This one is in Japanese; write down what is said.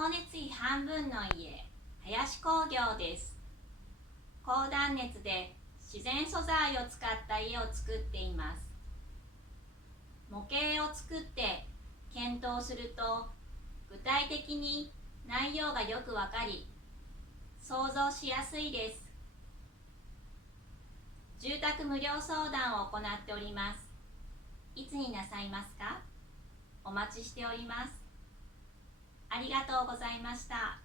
光熱費半分の家、林工業です。高断熱で自然素材を使った家を作っています。模型を作って検討すると、具体的に内容がよくわかり、想像しやすいです。住宅無料相談を行っております。いつになさいますか？お待ちしております。ありがとうございました。